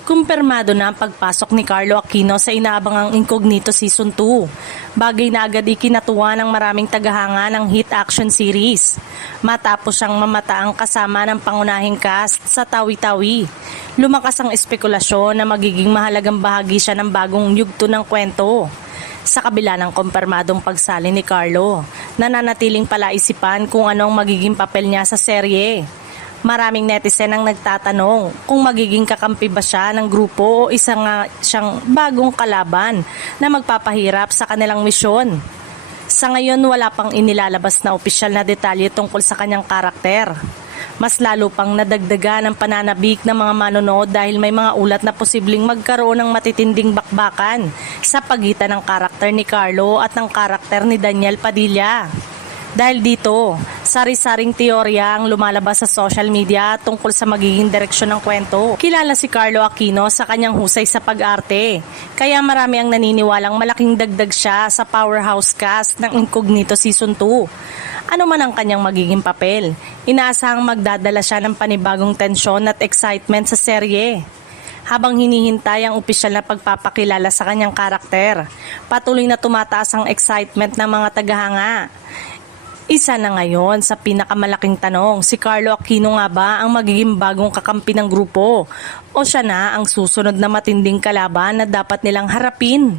Kumpirmado na ang pagpasok ni Carlo Aquino sa inaabangang Incognito Season 2. Bagay na agad ikinatuwa ng maraming tagahanga ng hit action series. Matapos siyang mamataang kasama ng pangunahing cast sa Tawi-Tawi. Lumakas ang espekulasyon na magiging mahalagang bahagi siya ng bagong yugto ng kwento. Sa kabila ng kumpirmadong pagsali ni Carlo, nananatiling palaisipan kung ano ang magiging papel niya sa serye. Maraming netizen ang nagtatanong kung magiging kakampi ba siya ng grupo o isa nga siyang bagong kalaban na magpapahirap sa kanilang misyon. Sa ngayon wala pang inilalabas na opisyal na detalye tungkol sa kanyang karakter. Mas lalo pang nadagdagan ang pananabik ng mga manonood dahil may mga ulat na posibleng magkaroon ng matitinding bakbakan sa pagitan ng karakter ni Carlo at ng karakter ni Daniel Padilla. Dahil dito, sari-saring teorya ang lumalabas sa social media tungkol sa magiging direksyon ng kwento. Kilala si Carlo Aquino sa kanyang husay sa pag-arte, kaya marami ang naniniwalang malaking dagdag siya sa powerhouse cast ng Incognito Season 2. Ano man ang kanyang magiging papel, inaasahang magdadala siya ng panibagong tensyon at excitement sa serye. Habang hinihintay ang opisyal na pagpapakilala sa kanyang karakter, patuloy na tumataas ang excitement ng mga tagahanga. Isa na ngayon sa pinakamalaking tanong, si Carlo Aquino nga ba ang magiging bagong kakampi ng grupo? O siya na ang susunod na matinding kalaban na dapat nilang harapin?